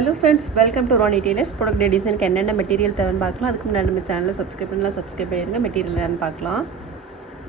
Hello friends, welcome to Rani tailors. Product டிசைனுக்கு என்னென்ன material தேவைன்னு பார்க்கலாம். அதுக்கு முன்னாடி நம்ம சேனலை சப்ஸ்கிரைப் பண்ணிடுங்க. மெட்டீரியல் என்னென்னு பார்க்கலாம்.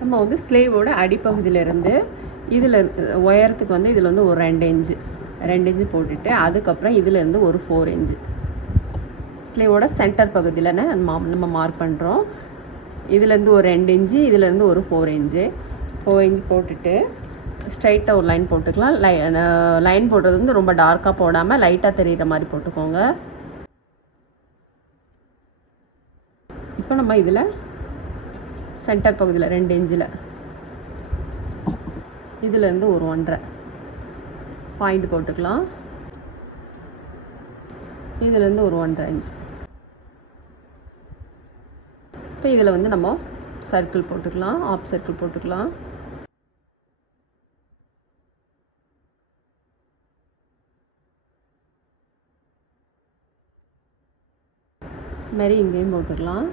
நம்ம வந்து ஸ்லீவோட அடிப்பகுதியிலேருந்து இதில் உயரத்துக்கு வந்து இதில் வந்து ஒரு 2 இன்ச்சு போட்டுட்டு, அதுக்கப்புறம் இதிலேருந்து ஒரு 4 இன்ச்சு ஸ்லீவோட சென்டர் பகுதியில் நம்ம மார்க் பண்ணுறோம். இதுலேருந்து ஒரு 2 இன்ச்சு, இதுலேருந்து ஒரு 4 இன்ச்சு போட்டுட்டு ஸ்ட்ரைட்டாக ஒரு லைன் போட்டுக்கலாம். லைன் போடுறது வந்து ரொம்ப டார்க்காக போடாமல் லைட்டாக தெரிகிற மாதிரி போட்டுக்கோங்க. இப்போ நம்ம இதில் சென்டர் பகுதியில் 2 இன்ச்சில் இதிலேருந்து ஒரு 1.5 பாயிண்ட் போட்டுக்கலாம். இதுலேருந்து ஒரு 1.5 இன்ச். இப்போ இதில் வந்து நம்ம சர்க்கிள் போட்டுக்கலாம், ஆஃப் சர்க்கிள் போட்டுக்கலாம். மாதிரி இங்கேயும் போட்டுக்கலாம்.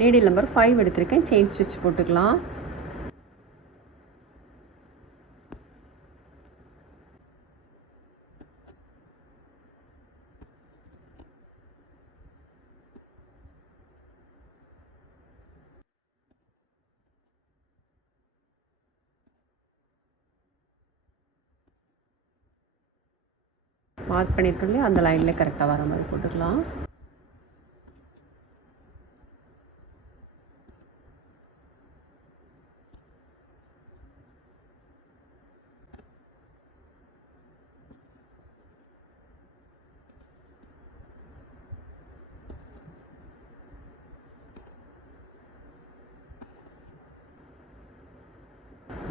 நீடில் நம்பர் 5 எடுத்திருக்கேன். செயின் ஸ்டிச் போட்டுக்கலாம். மார்க் பண்ணிட்டோம்லே அந்த லைனில் கரெக்டாக வர மாதிரி போட்டுக்கலாம்.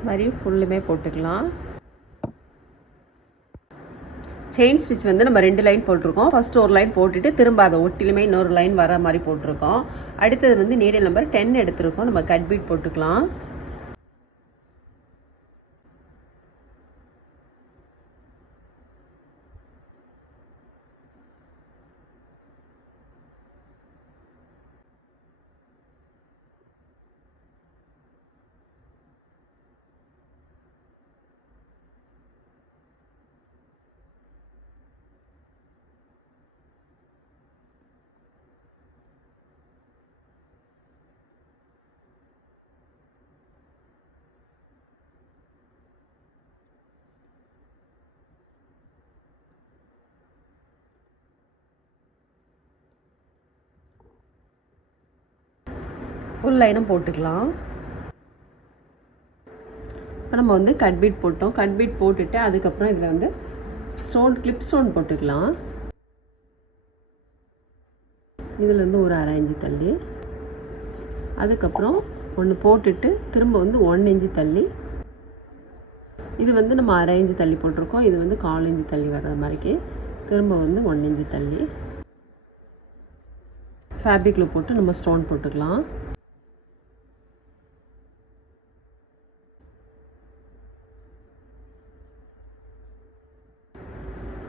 மாதிரி ஃபுல்லுமே போட்டுக்கலாம். செயின் ஸ்டிச் வந்து நம்ம 2 லைன் போட்டிருக்கோம். ஃபஸ்ட்டு ஒரு லைன் போட்டுட்டு திரும்ப அதை ஒட்டிலுமே இன்னொரு லைன் வர மாதிரி போட்டிருக்கோம். அடுத்தது வந்து நீடில் நம்பர் 10 எடுத்திருக்கோம். நம்ம கட் பீட் போட்டுக்கலாம். ஃபுல் லைனும் போட்டுக்கலாம். இப்போ நம்ம வந்து கட் பீட் போட்டோம். கட் பீட் போட்டுட்டு அதுக்கப்புறம் இதில் வந்து கிளிப் ஸ்டோன் போட்டுக்கலாம். இதிலேருந்து ஒரு 1/2 இன்ச்சு தள்ளி, அதுக்கப்புறம் ஒன்று போட்டுட்டு திரும்ப வந்து 1 இன்ச்சு தள்ளி, இது வந்து நம்ம 1/2 இன்ச்சு தள்ளி போட்டிருக்கோம். இது வந்து 1/4 இன்ச்சு தள்ளி வர்ற மாதிரிக்கு திரும்ப வந்து 1 இன்ச்சு தள்ளி ஃபேப்ரிக்கில் போட்டு நம்ம ஸ்டோன் போட்டுக்கலாம்.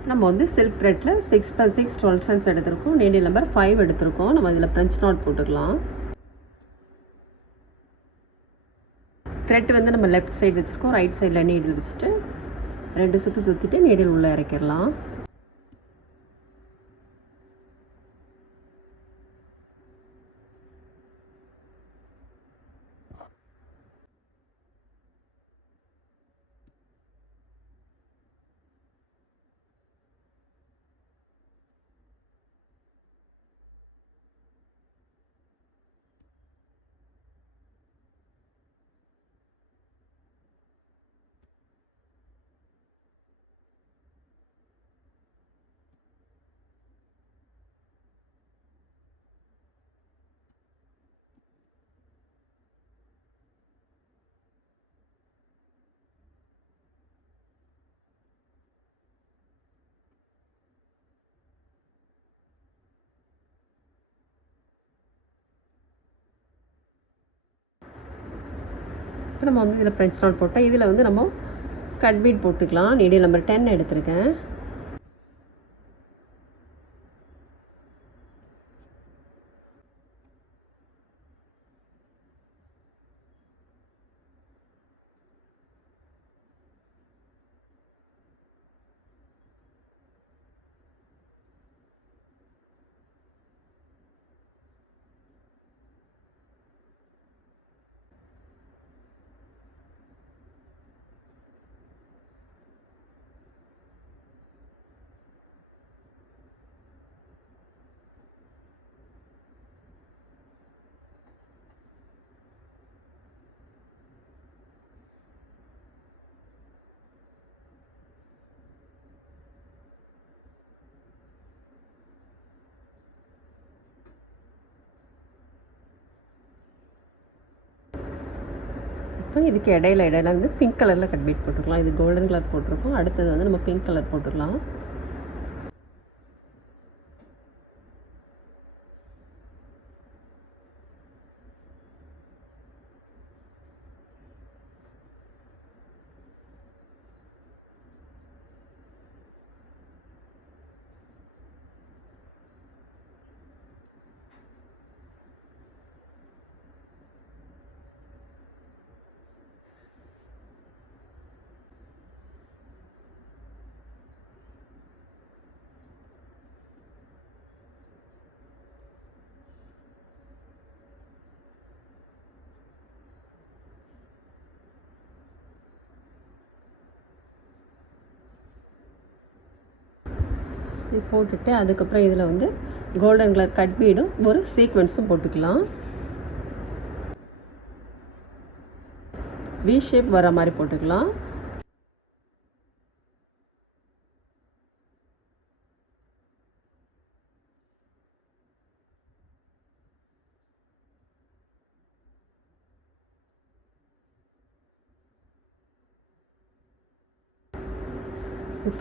நம்ம வந்து சில்க் த்ரெட்டில் 6x6 12 ஸ்டென்ஸ் எடுத்திருக்கோம். நீடில் நம்பர் 5 எடுத்திருக்கோம். நம்ம இதில் ஃப்ரெஞ்ச் நாட் போட்டுக்கலாம். த்ரெட் வந்து நம்ம லெஃப்ட் சைடு வச்சுருக்கோம். ரைட் சைடில் நீடில் வச்சுட்டு 2 சுற்று சுற்றிட்டு நீடில் உள்ளே இறக்கிடலாம். இப்போ நம்ம வந்து இதில் ஃப்ரெஞ்ச் நாட் போட்டோம். இதில் வந்து நம்ம கட் பீட் போட்டுக்கலாம். நீடில் நம்பர் 10 எடுத்திருக்கேன். இப்போ இதுக்கு இடையில வந்து பிங்க் கலரில் கட் பீட் போட்டுக்கலாம். இது கோல்டன் கலர் போட்டிருக்கோம். அடுத்தது வந்து நம்ம பிங்க் கலர் போட்டுக்கலாம். இது போட்டுட்டு அதுக்கப்புறம் இதில் வந்து கோல்டன் கலர் கட் பீடும் ஒரு சீக்வென்ஸும் போட்டுக்கலாம். வி ஷேப் வர மாதிரி போட்டுக்கலாம்.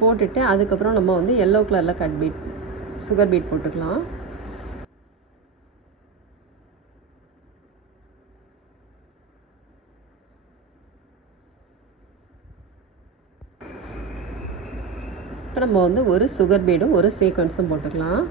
போட்டுட்டு அதுக்கப்புறம் நம்ம வந்து எல்லோ கலரில் கட் பீட் சுகர் பீட் போட்டுக்கலாம். இப்போ நம்ம வந்து ஒரு சுகர் பீடும் ஒரு சீக்வென்ஸும் போட்டுக்கலாம்.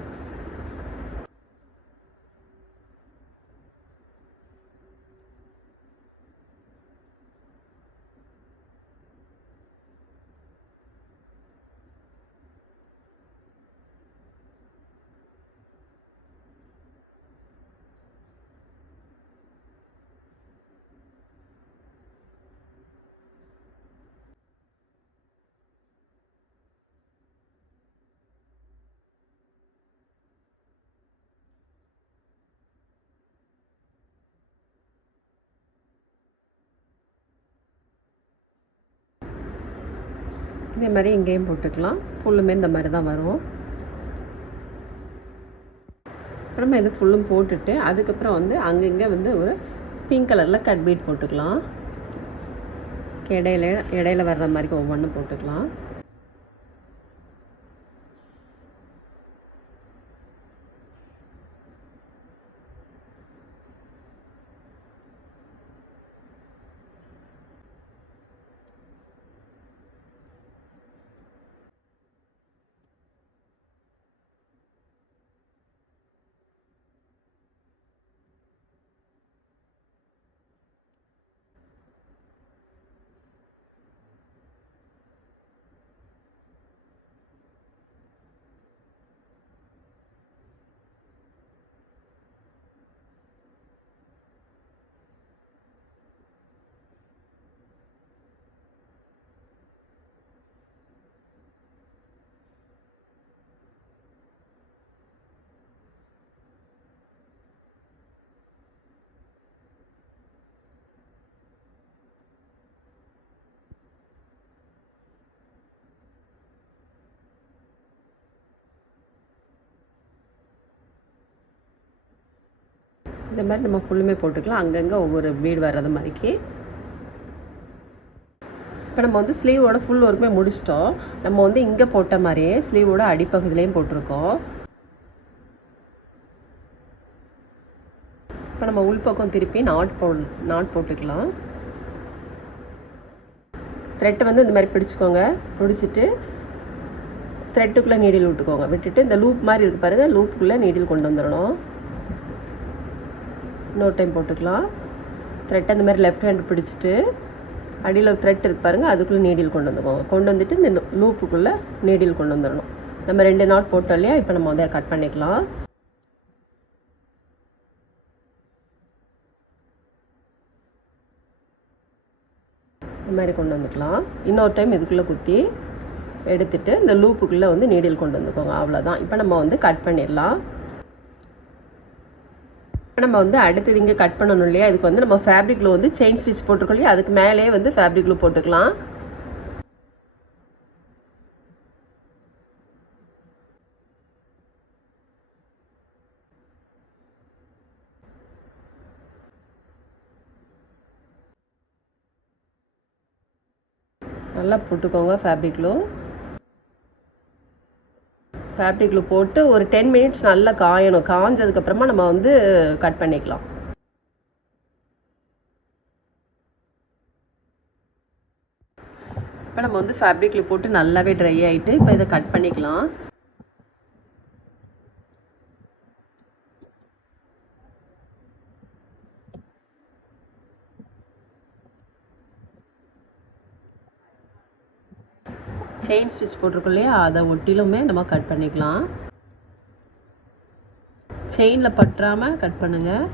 இதே மாதிரி இங்கேயும் போட்டுக்கலாம். ஃபுல்லுமே இந்த மாதிரி தான் வரும். அப்புறமா இது ஃபுல்லும் போட்டுட்டு அதுக்கப்புறம் வந்து அங்கங்கே வந்து ஒரு பிங்க் கலரில் கட் பீட் போட்டுக்கலாம். இடையில வர்ற மாதிரி ஒவ்வொன்றும் போட்டுக்கலாம். இந்த மாதிரி நம்ம ஃபுல்லுமே போட்டுக்கலாம். அங்கங்கே ஒவ்வொரு பீட் வர்றது மாதிரிக்கு. இப்போ நம்ம வந்து ஸ்லீவோட ஃபுல் ஒர்க்குமே முடிச்சிட்டோம். நம்ம வந்து இங்கே போட்ட மாதிரியே ஸ்லீவோட அடிப்பகுதியிலையும் போட்டிருக்கோம். இப்போ நம்ம உள்பக்கம் திருப்பி நாட் போட்டுக்கலாம். த்ரெட்டை வந்து இந்த மாதிரி பிடிச்சிக்கோங்க. பிடிச்சிட்டு த்ரெட்டுக்குள்ளே நீடில் விட்டுக்கோங்க. விட்டுட்டு இந்த லூப் மாதிரி இருக்குது பாருங்கள், லூப்புக்குள்ளே நீடில் கொண்டு வந்துடணும். இன்னொரு டைம் போட்டுக்கலாம். த்ரெட்டை இந்த மாதிரி லெஃப்ட் ஹேண்ட் பிடிச்சிட்டு அடியில் ஒரு த்ரெட் இருக்கு பாருங்கள், அதுக்குள்ளே நீடில் கொண்டு வந்துக்கோங்க. கொண்டு வந்துட்டு இந்த லூப்புக்குள்ளே நீடில் கொண்டு வந்துடணும். நம்ம 2 நாட் போட்டோம் இல்லையா, இப்போ நம்ம அதை கட் பண்ணிக்கலாம். இந்த மாதிரி கொண்டு வந்துக்கலாம். இன்னொரு டைம் இதுக்குள்ளே குத்தி எடுத்துட்டு இந்த லூப்புக்குள்ளே வந்து நீடில் கொண்டு வந்துக்கோங்க. அவ்வளோதான். இப்போ நம்ம வந்து கட் பண்ணிடலாம். நம்ம வந்து அடுத்தது இங்கே கட் பண்ணணும் இல்லையா, இதுக்கு வந்து நம்ம ஃபேப்ரிக் க்ளூ வந்து செயின் ஸ்டிச் போட்டிருக்கோம் இல்லையா, அதுக்கு மேலேயே வந்து ஃபேப்ரிக் க்ளூ போட்டுக்கலாம். நல்லா போட்டுக்கோங்க ஃபேப்ரிக் க்ளூ போட்டு ஒரு 10 மினிட்ஸ் நல்லா காயணும். காஞ்சதுக்கப்புறமா நம்ம வந்து கட் பண்ணிக்கலாம். இப்போ நம்ம வந்து ஃபேப்ரிக் க்ளூ போட்டு நல்லாவே ட்ரை ஆகிட்டு இப்போ இதை கட் பண்ணிக்கலாம். செயின் ஸ்டிச் போட்டிருக்கோம் இல்லையா, அதை ஒட்டிலுமே நம்ம கட் பண்ணிக்கலாம். செயினில் பற்றாமல் கட் பண்ணுங்கள்.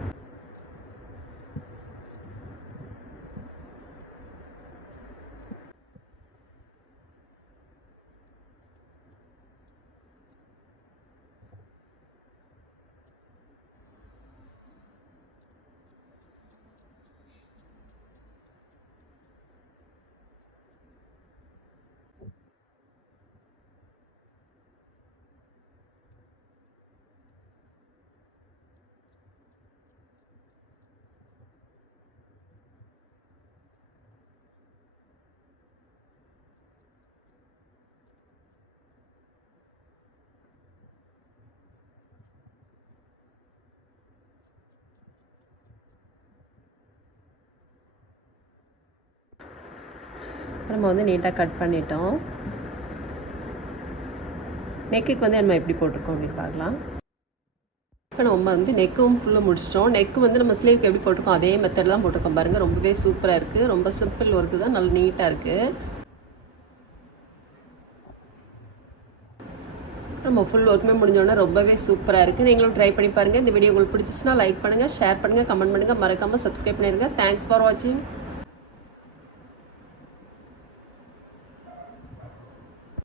நம்ம வந்து நீட்டாக கட் பண்ணிட்டோம். நெக்குக்கு வந்து நம்ம எப்படி போட்டிருக்கோம் அப்படின்னு பார்க்கலாம். இப்போ நம்ம வந்து நெக்கும் ஃபுல்லாக முடிச்சிட்டோம். நெக்கு வந்து நம்ம ஸ்லீவ்க்கு எப்படி போட்டிருக்கோம் அதே மெத்தட் தான் போட்டிருக்கோம் பாருங்கள். ரொம்பவே சூப்பராக இருக்குது. ரொம்ப சிம்பிள் ஒர்க்கு தான், நல்லா நீட்டாக இருக்குது. நம்ம ஃபுல் ஒர்க்குமே முடிஞ்சோடனே ரொம்பவே சூப்பராக இருக்குது. நீங்களும் ட்ரை பண்ணி பாருங்கள். இந்த வீடியோ உங்களுக்கு பிடிச்சிச்சுன்னா லைக் பண்ணுங்கள், ஷேர் பண்ணுங்கள், கமெண்ட் பண்ணுங்கள், மறக்காமல் சப்ஸ்கிரைப் பண்ணிடுங்க. தேங்க்ஸ் ஃபார் வாட்சிங்.